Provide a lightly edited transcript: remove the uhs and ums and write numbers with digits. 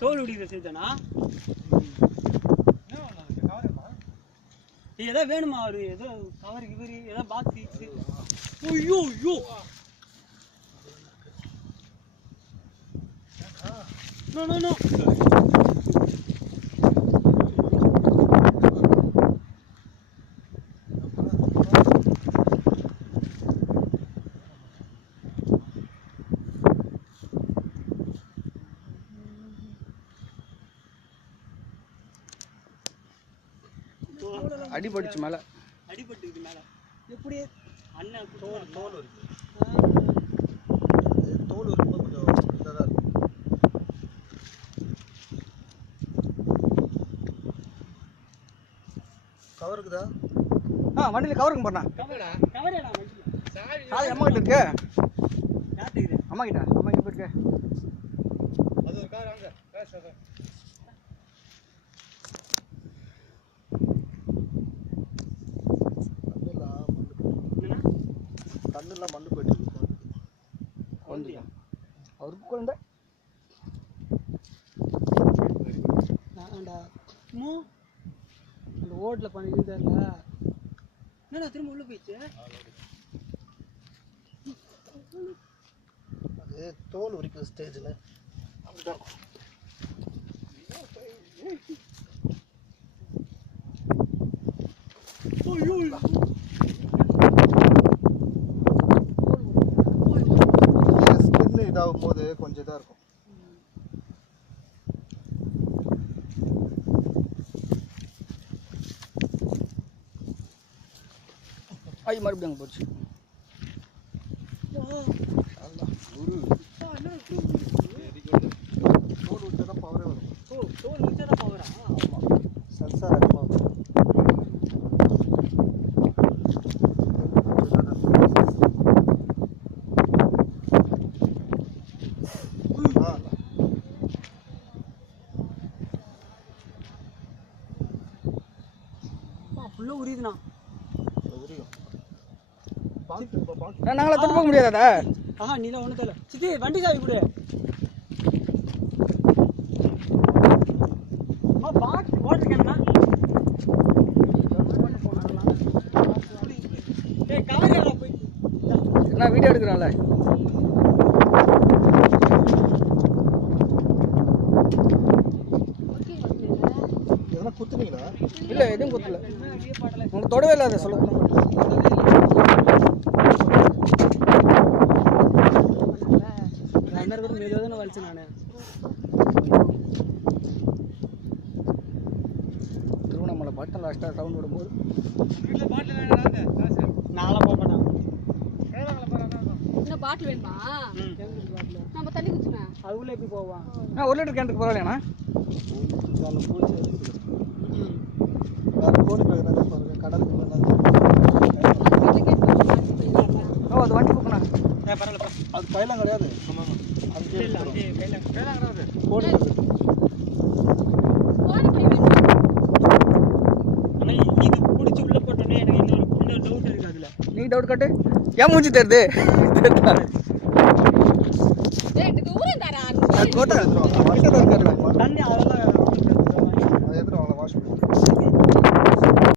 தோல் உடிக்கிற சேர்த்தானா ஏதாவது வேணுமா அவரு ஏதோ கவர் கிவரி ஏதோ பாக்ஸ் ஐயோ ஐயோ நோ நோ நோ அடிபட்டுச்சு மேல அடிபட்டுக்குது மேல எப்படி அண்ணன் தோல் இருக்கு தோல் இருக்கும்போது கொஞ்சம் இதாக தான் இருக்கும் கவர் இருக்குதா வண்டியில் கவருங்க போறேன் கவரேடா சாவி அம்மா கிட்ட இருக்கு யாத்துக்குது அம்மா கிட்ட போயிருக்கு அது ஒரு கார் அங்கே கண்ணெல்லாம் மண்ணு போயிட்டு குழந்தையா அவருக்கு குழந்தை நான்டா அந்த ஓட்டில் பண்ணிக்கிட்டு தெரியல என்னடா திரும்ப உள்ள போயிடுச்சு அது தோல் உரிக்கிற ஸ்டேஜில் அப்படிதான் ஸ்கின் இதாகும் போது கொஞ்சம் இதாக இருக்கும் ஐ மறுபடியும் அங்கே போச்சு தோல் விட்டா தான் பவரே வரும் தோல் வச்சா தான் பவரா ஆமாம் சென்சார் அதிகமாக வரும் ஃபுல்லா உரியுதுண்ணா நாங்களா தொட்டு போக முடியாதா ஆஹா நீலாம் ஒன்றும் தெரியல சித்தி வண்டி சாவி கொடு பாக்ஸ் போட்டிருக்கேன்னா கவரேடா போய் நான் வீடியோ எடுக்கிறேன்ல எதனா குத்துனீங்களா இல்லை எதுவும் குத்தல உங்களுக்கு தொடவே இல்லை அதை சொல்ல கூட மெதுவாக தானே வலிச்சேன் நான் திருவண்ணாமலை பாட்டில் லாஸ்ட்டாக சவுண்ட் விடும்போது நான்லாம் போக மாட்டேன் இன்னும் பாட்டில் வேணுமா நம்ம தண்ணி குடிச்சுவேன் அதுக்குள்ளே எப்படி போவான் 1 லிட்டர் கேனுக்கு பரவாயில்லையாண்ணா கோழி பாருங்க கடலுக்கு ஓ அது வண்டி புக்குண்ணா பரவாயில்ல அது கையெல்லாம் கிடையாது ஆமாம் அது கிடையாது கோழி இது பிடிச்சி உள்ள போட்டோன்னே எனக்கு இன்னொரு டவுட் இருக்கு அதுல நீ டவுட் கட்டு ஏன் மூஞ்சி தெரியுது தூரம் தரா கோட்டை